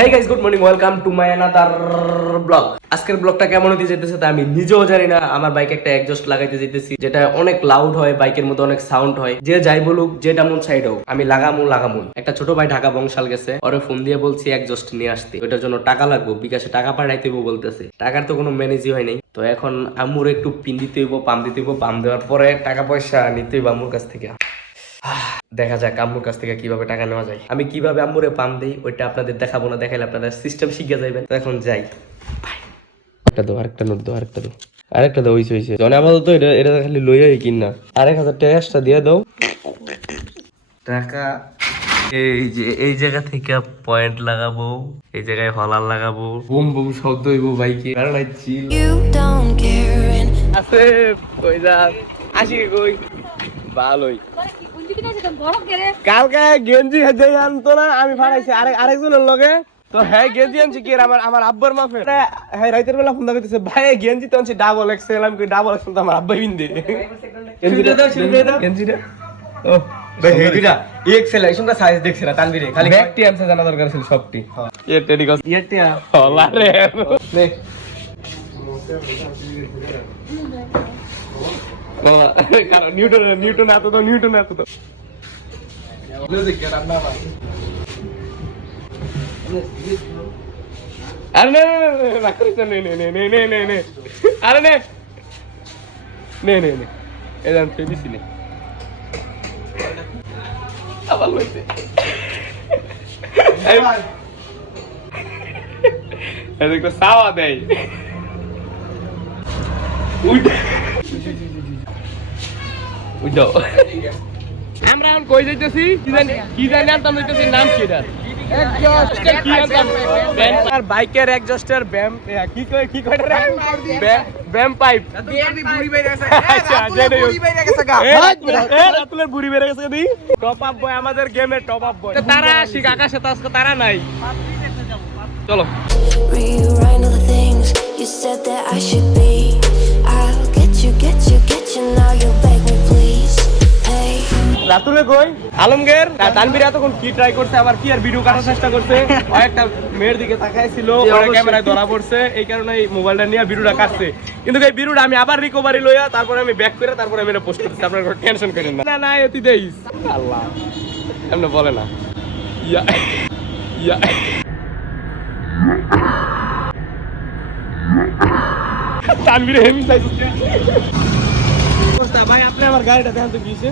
Hey guys, good morning. Welcome to my another vlog. আজকের ব্লগটা কেমন হতে যেতেছে তা আমি নিজেও জানি না। আমার বাইকে একটা এক্সজস্ট লাগাইতে যেতেছি, যেটা অনেক লাউড হয়, বাইকের মধ্যে অনেক সাউন্ড হয়। যে যাই বলুক, যেটা মন সাইড হোক, আমি লাগামুই। একটা ছোট ভাই ঢাকা বংশাল গেছে, ওরে ফোন দিয়ে বলছি এক্সজস্ট নিয়ে আসতে, ওইটার জন্য টাকা লাগবে, বিকাশে টাকা পাঠাইতে হইব বলতেছে। টাকার তো কোনো ম্যানেজই হয় নাই। তো এখন আম্মুর একটু পিন দিতে হইব, পাম্প দিতে হইব, পাম্প দেওয়ার পরে টাকা পয়সা নিতে হইব আম্মুর কাছ থেকে। দেখা যাক আম্মুর কাছ থেকে কিভাবে টাকা নেওয়া যায়। আমি কিভাবে আম্মুরে পাম দেই ওইটা আপনাদের দেখাবো না, দেখাইলে আপনারা সিস্টেম শিখে যাবেন। তো এখন যাই। একটা দো, আরেকটা নোট দো, আরেকটা দো, হইছে জন আপাতত এটা খালি লইয়াই কিন না। 1000 টাকা এক্সট্রা দিয়ে দাও। টাকা এই যে এই জায়গা থেকে পয়েন্ট লাগাবো, এই জায়গায় হলার লাগাবো, বুম বুম শব্দ হইব বাইকে। কারণ চিল আছে কই যা আসি কই ভালোই। কালকে গেঞ্জি যাই আনতো না, আমি ফাড়াইছি আরেকজনের লগে। তো হ্যাঁ গেঞ্জি আনছি কি আমার আব্বার মাফে। হ্যাঁ রাতের বেলা ফোন দিতেছে, ভাই গেঞ্জি তো আনছি ডাবল এক্সেল। আমি ডাবল এক্সেল তো আমার আব্বাই বিন্দে গেঞ্জিটা। ও ভাই হেডিটা এক্সেল আইসনটা সাইজ দেখছ না তানবিরে, খালি ব্যাগটি আনছে জানা দরকার ছিল সবটি। এটা ঠিক আছে, এটা হলা রে নে কারণ নিউটন এত তো আরে নে না করিস নে আরে নে এদান তুই দিছি নে আবার লইছে এদিকে সাওয়া দেই উইডো আমরা এখন কই যাইতেছি কি জানি আনতাম যাইতেছি, নাম কি এটার আর বাইকের এক্সজস্টের ব্যাম কি কয় রে ব্যাম পাইপ রাতুলের বুড়ি বেড়ে গেছে দি টপ আপ বয় আমাদের গেমের টপ আপ বয়। তারা শিখ আকাশে তো আজকে তারা নাই। চলো রাতুলে কই আলমগীর তানভীর এতক্ষণ কি ট্রাই করছে, আবার কি আর ভিডিও কাটার চেষ্টা করছে। একটা মেয়ের দিকে তাকাইছিল, ওর ক্যামেরায় ধরা পড়ছে, এই কারণে এই মোবাইলটা নিয়ে ভিডিওটা কাটছে। কিন্তু এই ভিডিওটা আমি আবার রিকভারি লইয়া তারপরে আমি ব্যাক করে তারপরে আমি এটা পোস্ট করতেছি। আপনারা কোনো টেনশন করেন না। না এতি দেইস আল্লাহ এমন বলে না। ইয়া ইয়া তানভীর হেমি চাইছে। ভাই আপনি আমার গাড়িটা দেখেন তো কিছে।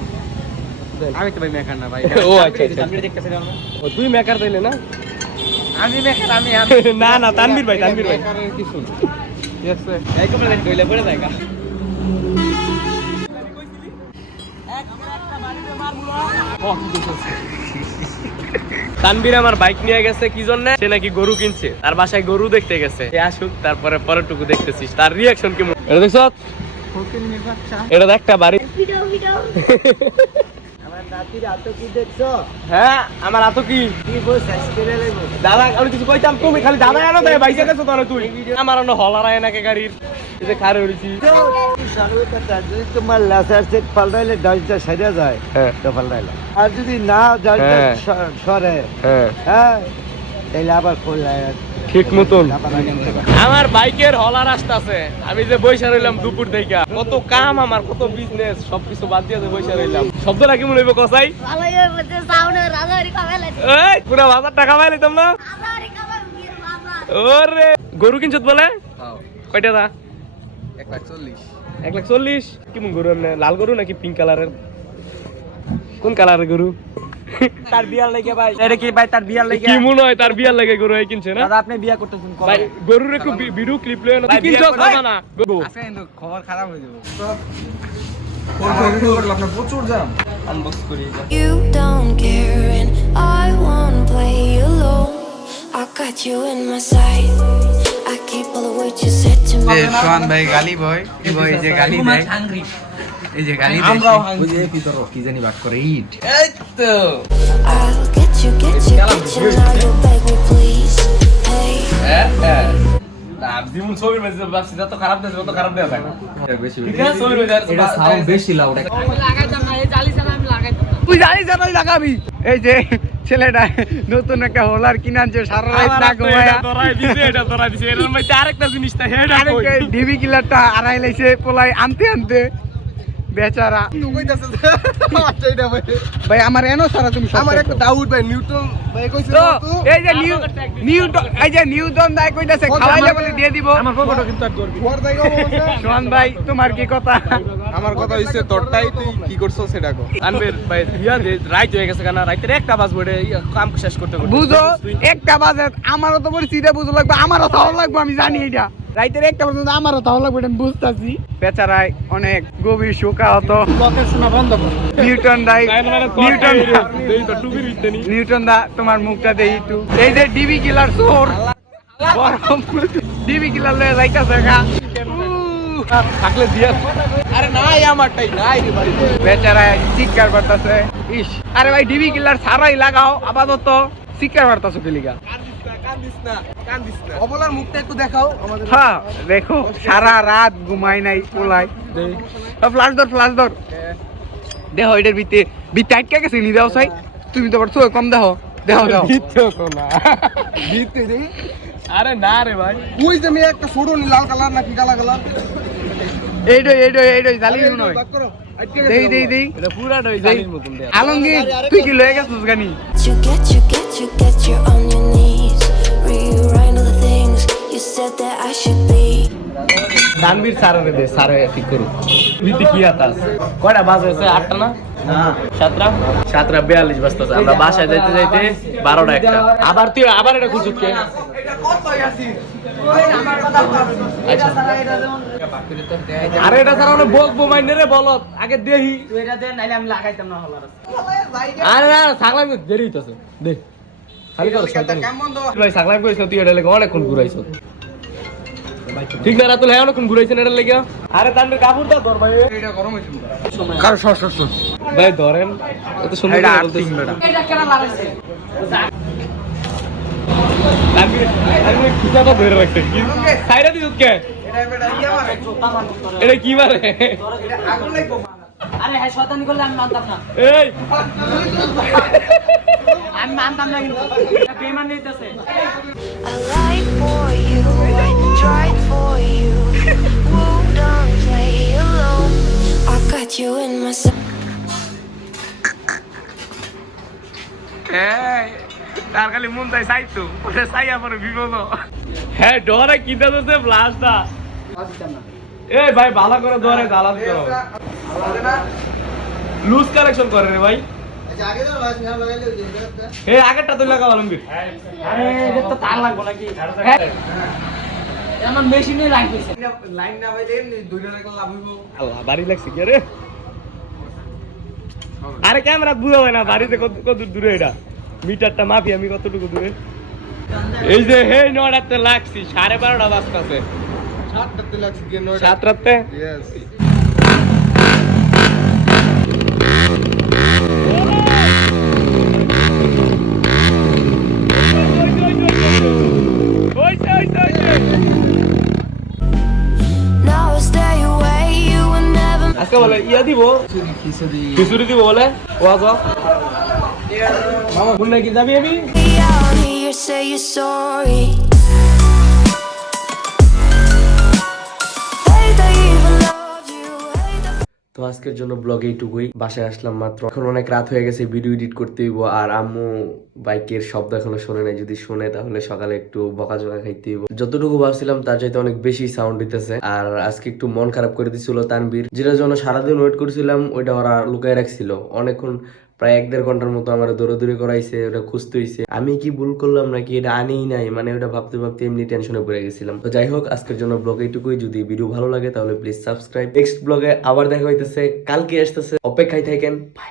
আমি তো ভাই মেকার না ভাই। ও আচ্ছা তানভীর দেখতেছেন না। ও তুই মেকার তাইলে না? আমি মেকার আমি না তানভীর ভাই মেকারের কিছু না। यस স্যার এই কমপ্লেইন কইলে পড়ে যায়গা। একটা বাড়িতে মারমু ও কি করছিস? তানভীর আমার বাইক নিয়ে গেছে কি জন্য? সে নাকি গরু কিনছে, তার বাসায় গরু দেখতে গেছে। সে আসুক তারপরে পরেরটুকু দেখতেছিস তার রিঅ্যাকশন কেমন। এটা দেখছ? এটা একটা বাড়ি হ্যাঁ আমার আতো কি দাদা আমি কিছু কইতাম, তুমি খালি দাদা আনো তাই বাইকে গেছো তো তুই আমার অন্য হলারায় নাকি গাড়ির যে খারে উড়িছি। তোমার লাসার সেট পাল্টাইলে ডাইসটা সেরে যায় তো পাল্টাইলে, আর যদি না সরে হ্যাঁ তাইলে আবার খোলায় ঠিক মতন। আমার বাইকের হলার রাস্তা আছে, আমি যে বইসা রইলাম দুপুর থেকে, কত কাম আমার কত বিজনেস সবকিছু বাদ দিয়ে বইসা রইলাম। শব্দটা কেমন হইব কসাই? পুরো 1000 টাকা পাই লাইতাম না। ওরে গরু কিনছত বলে কয়টা দা? 140 কেমন গরু? এমনি লাল গরু নাকি পিঙ্ক কালারের? কোন কালারের গরু? তার বিয়ার লাগে ভাই। এটা কি ভাই তার বিয়ার লাগে? কি মনে হয় তার বিয়ার লাগে গরু কিনছে না? দাদা আপনি বিয়া করতেছেন ভাই, গরুর একটু ভিডিও ক্লিপ লয় না তুই কিনছস না? আজকে কিন্তু খবর খারাপ হয়ে যাবে। আপনার প্রচুর জাম আনবক্স করি। You don't care and I won't play alone. I got you in my sight. I keep all the words you said to me. সোহান ভাই গালি বয়, এই বয় যে গালি দেয়, এই যে গালি দেয় ওই যে ভিতর কি জানি বাক করে ইট। এই তো I'll get you now you beg me please. Hey না জীবন ছবির মধ্যে বাসি যত খারাপ দেয় তত খারাপ দেয় না বেশি এটা সাউন্ড বেশি লাউড লাগাইতাম না। এই জালি ছাড়া আমি লাগাইতাম না। তুই জালি ছাড়া লাগাবি। এই যে ছেলেটা নতুন একটা হোলার কিনে আনছে সারা রাত না ঘুমায়া আরেকটা জিনিস ডিবি কিলারটা আড়াই লাইছে পোলাই আনতে আনতে বেচারা ভাই আমার এনো সারা তুমি আমার একটা ডাউট ভাই নিউটন ভাই কইছিল তো তো এই যে নিউটন দাই কইতাছে খাওয়াইলে বলে দিয়ে দিব আমার পকেটও কিন্তু আর করবি ওর জায়গা বলছে সোহান ভাই তোমার কি কথা আমার কথা হইছে তোরটাই তুই কি করছস সেটা কো আনবের ভাই রাইট হয়ে গেছে কেন রাইতের একটা বাজ বড়ে কাম শেষ করতে করতে বুঝো একটা বাজে আমারও তো পরিস্থিতি বুঝো লাগবে আমারও তাও লাগবে আমি জানি এটা রাইতের একটা পর্যন্ত আমারও তাও লাগবে এটা আমি বুঝতেছি বেচারায় অনেক গভীর শোকাহত ব্লকের শোনা বন্ধ কর নিউটন দা তোমার মুখটা দেই একটু এই যে ডিবি কিলার চোর ডিবি কিলার লয়ে যাইতাছে গা থাকলে দিয়া আরে নাই আমারটাই নাই রে ভাই বেচারায় চিৎকার করতেছে ইস আরে ভাই ডিবি কিলার ছাড়াই লাগাও আপাতত চিৎকার করতেছো কি লিগা অবলার মুখটা একটু দেখাও আমাদের হ্যাঁ দেখো সারা রাত ঘুমাই নাই পোলাই ফ্লাশ ধর দেখো এটার বিতে আটকে গেছে নি দাও সাই তুমি তো চোখ কম দেখো তো না দিতে রে আরে না রে ভাই ওই যে আমি একটা ছোট লাল কালার নাকি কালা কালার এইটাই জালি নয় বাক করো আটকে দেই এটা পুরাটাই জালির মতন দেয়া আলমগীর তুই কি লয়ে গেছিস Ghani Get you on your knees. Rewrite all the things you said that I should be. দানবীর স্যারের দে স্যারে ঠিক করু নীতি কি আতাস কয়টা বাজে আছে 8টা না না 7টা 42 বাজতেছে আমরা বাসায় যাইতে 12টা একটা আবার এটা খুঁজুত কে আচ্ছা আরে এটা স্যার আমরা বকবো মাইনে রে বলত আগে দেহি এটা দেন নাইলে আমি লাগাইতাম না হলার আরে না ছাগলাই দেরি হইতাছে দে খালি কর ভাই ছাগলাই কইছ তুই এটা লাগে অনেকক্ষণ ঘুরাইছ ঠিক না রাতুল হ্যাঁ অনেকক্ষণ ঘুরাইছেন এটা লাগে আরে তান্ডের কাপড় দা ধর ভাই এটা গরম হইছে কার সর ভাই ধরেন এত সুন্দর এটা করে আর্টিং বলতেছি। বেটা এটা কেন লাগাইছে আমি খিচাটা ধরে রাখছে কি খাইরা দিছ কে এটা কি মারে আরে হ্যাঁ শয়তানি করলে আমি মানতাম না এই আমি মানতাম না কিন্তু বেমান নিতেছে I lied for you, I tried for you. Whoa, don't play alone. I got you in my তার খালি মন তাই চাইতো ওটা চাইয়া পরে বিপদ হ্যাঁ ডরে কি দিতেছে ব্লাস্টটা এই ভাই ভালো করে ধরে জ্বালা করো লুজ কালেকশন করে রে ভাই এই আগেরটা তো লাগা আলমগীর আরে এটা তো তার লাগবে নাকি হ্যাঁ আমার মেশিনে লাইন কইছে লাইন না পাইলে এমনি দুইটা রাখলে লাভ হইব আল্লাহ বাড়ি লাগছে কি রে আরে ক্যামেরা বুঝা হয় না বাড়িতে কত দূরে এটা মিটারটা মাপি আমি কতটুকু দূরে এই যে হেই নড়াতে লাগছি 12:30টা বাজতাছে 7টাতে লাগছে গিয়ে 9টা 7 রাতে yes Now I stay away, you will never. আজকে বলে ইয়া দিব খিচুড়ি দিব বলে ওয়াজ মামা কোন নাকি যাবি আমি Out here, say you're sorry. Hate that I even loved you. Hate that. তো আজকের জন্য ব্লগ এইটুকুই বাসায় আসলাম মাত্র এখন অনেক রাত হয়ে গেছে ভিডিও এডিট করতে হইব আর আম্মু বাইকের শব্দ এখনো শোনে নাই যদি শোনে তাহলে সকালে একটু বকাঝকা খাইতে হইব যতটুকু ভাবছিলাম তার চাইতে অনেক বেশি সাউন্ড দিতেছে আর আজকে একটু মন খারাপ করে দিছিল তানবীর যেটার জন্য সারাদিন ওয়েট করছিলাম ওইটা ওরা লুকায় রাখছিল অনেকক্ষণ প্রায় 1-1.5 ঘন্টার মতো আমার দৌড়াদৌড়ি করাইছে ওটা খুঁজতে হইছে আমি কি ভুল করলাম নাকি এটা আনেই নাই মানে ওটা ভাবতে ভাবতে এমনি টেনশনে পড়ে গেছিলাম তো যাই হোক আজকের জন্য ব্লগ এইটুকুই যদি ভিডিও ভালো লাগে তাহলে প্লিজ সাবস্ক্রাইব নেক্সট ব্লগে আবার দেখা হইতেছে কালকে আসতেছে অপেক্ষায় থাকেন বাই।